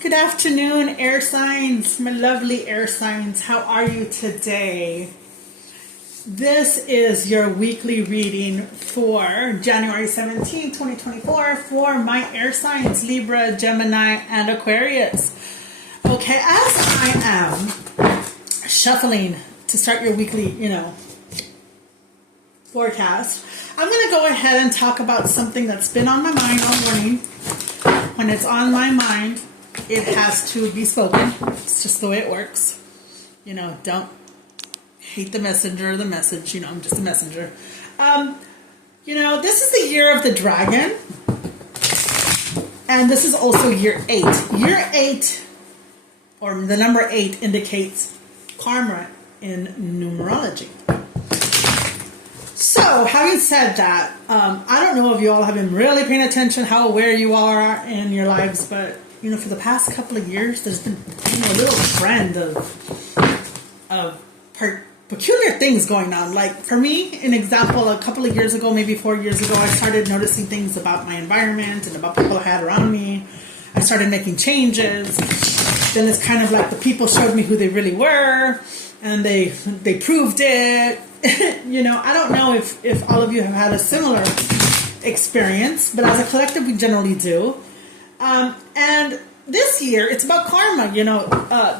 Good afternoon, air signs, my lovely air signs. How are you today? This is your weekly reading for January 17, 2024 for my air signs, Libra, Gemini, and Aquarius. Okay, as I am shuffling to start your weekly, forecast, I'm going to go ahead and talk about something that's been on my mind all morning. When it's on my mind, it has to be spoken. It's just the way it works. Don't hate the messenger or the message. I'm just a messenger. This is the year of the dragon. And this is also year 8. Year 8, or the number 8, indicates karma in numerology. So, having said that, I don't know if you all have been really paying attention how aware you are in your lives, but for the past couple of years, there's been a little trend of peculiar things going on. Like for me, an example, a couple of years ago, maybe 4 years ago, I started noticing things about my environment and about people I had around me. I started making changes. Then it's kind of like the people showed me who they really were, and they proved it. I don't know if all of you have had a similar experience, but as a collective, we generally do. And this year, it's about karma.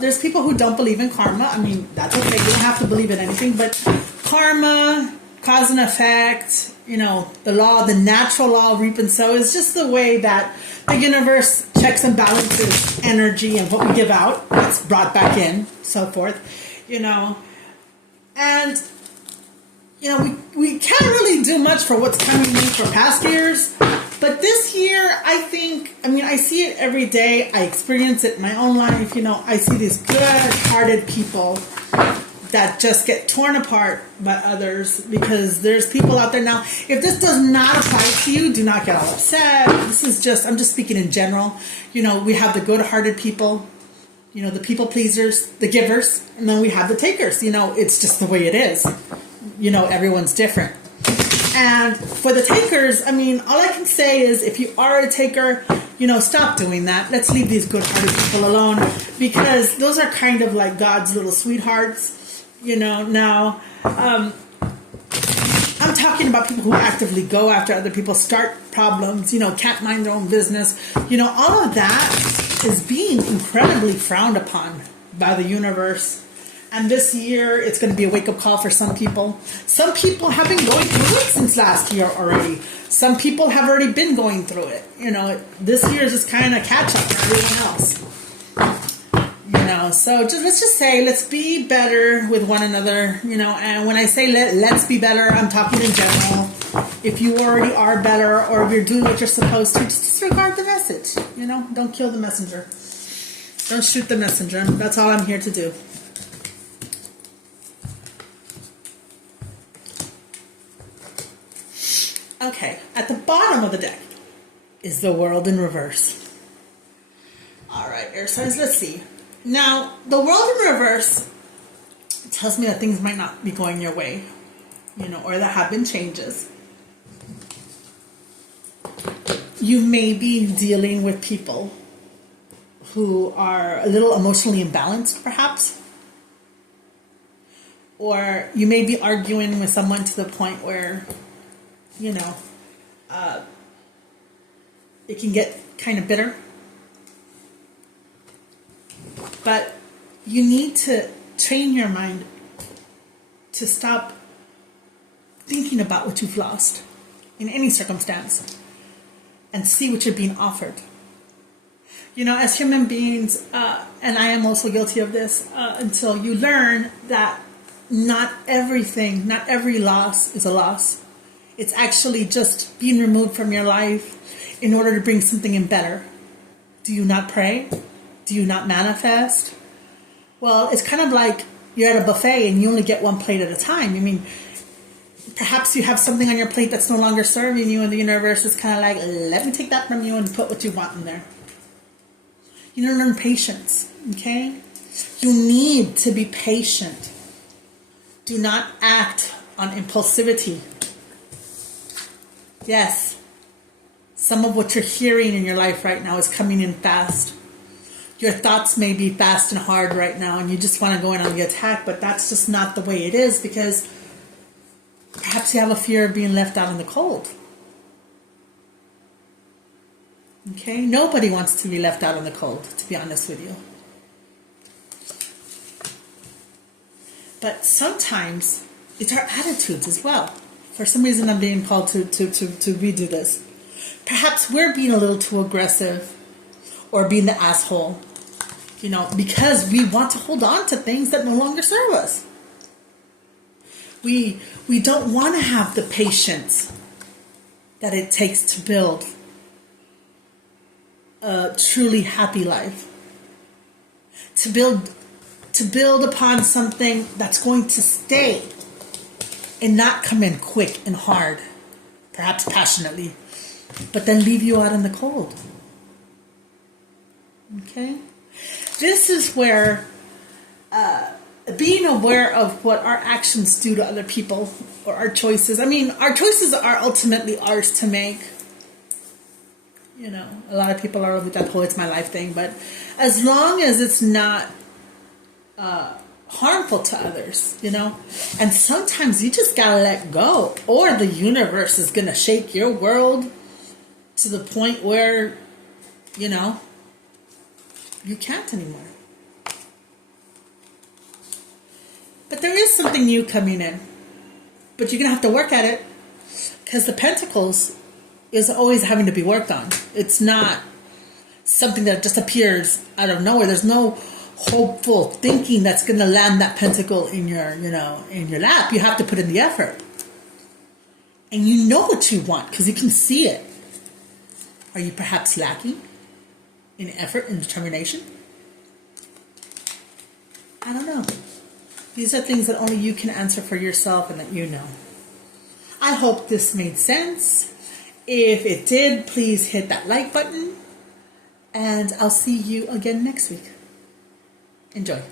There's people who don't believe in karma. I mean, that's okay. You don't have to believe in anything. But karma, cause and effect, the law, the natural law of reap and sow is just the way that the universe checks and balances energy and what we give out. It's brought back in, so forth, And, we can't really do much for what's coming in for past years. But this year, I see it every day. I experience it in my own life. I see these good-hearted people that just get torn apart by others because there's people out there now. If this does not apply to you, do not get all upset. I'm just speaking in general. We have the good-hearted people, the people pleasers, the givers, and then we have the takers. It's just the way it is. Everyone's different. And for the takers, all I can say is if you are a taker, stop doing that. Let's leave these good-hearted people alone because those are kind of like God's little sweethearts. Now, I'm talking about people who actively go after other people, start problems, can't mind their own business. All of that is being incredibly frowned upon by the universe. And this year, it's going to be a wake-up call for some people. Some people have been going through it since last year already. Some people have already been going through it. This year is just kind of catch-up for everyone else. So let's just say, let's be better with one another. And when I say let's be better, I'm talking in general. If you already are better or if you're doing what you're supposed to, just disregard the message. Don't kill the messenger. Don't shoot the messenger. That's all I'm here to do. Okay, at the bottom of the deck is the world in reverse. All right, air signs, let's see. Now, the world in reverse tells me that things might not be going your way, or there have been changes. You may be dealing with people who are a little emotionally imbalanced, perhaps. Or you may be arguing with someone to the point where it can get kind of bitter. But you need to train your mind to stop thinking about what you've lost in any circumstance and see what you're being offered. As human beings, and I am also guilty of this, until you learn that not every loss is a loss. It's actually just being removed from your life in order to bring something in better. Do you not pray? Do you not manifest? Well, it's kind of like you're at a buffet and you only get one plate at a time. Perhaps you have something on your plate that's no longer serving you and the universe is kind of like, let me take that from you and put what you want in there. You don't learn patience, okay? You need to be patient. Do not act on impulsivity. Yes, some of what you're hearing in your life right now is coming in fast. Your thoughts may be fast and hard right now and you just want to go in on the attack, but that's just not the way it is, because perhaps you have a fear of being left out in the cold. Okay? Nobody wants to be left out in the cold, to be honest with you. But sometimes it's our attitudes as well. For some reason I'm being called to redo this. Perhaps we're being a little too aggressive or being the asshole, because we want to hold on to things that no longer serve us. We don't want to have the patience that it takes to build a truly happy life. To build upon something that's going to stay and not come in quick and hard, perhaps passionately, but then leave you out in the cold. Okay? This is where being aware of what our actions do to other people, or our choices. I mean, our choices are ultimately ours to make. A lot of people are with that whole "it's my life" thing, but as long as it's not harmful to others, and sometimes you just gotta let go, or the universe is gonna shake your world to the point where, you can't anymore. But there is something new coming in. But you're going to have to work at it. Because the Pentacles is always having to be worked on. It's not something that just appears out of nowhere. There's no hopeful thinking that's going to land that Pentacle in your, in your lap. You have to put in the effort. And you know what you want because you can see it. Are you perhaps lacking in effort and determination? I don't know. These are things that only you can answer for yourself and that you know. I hope this made sense. If it did, please hit that like button. And I'll see you again next week. Enjoy.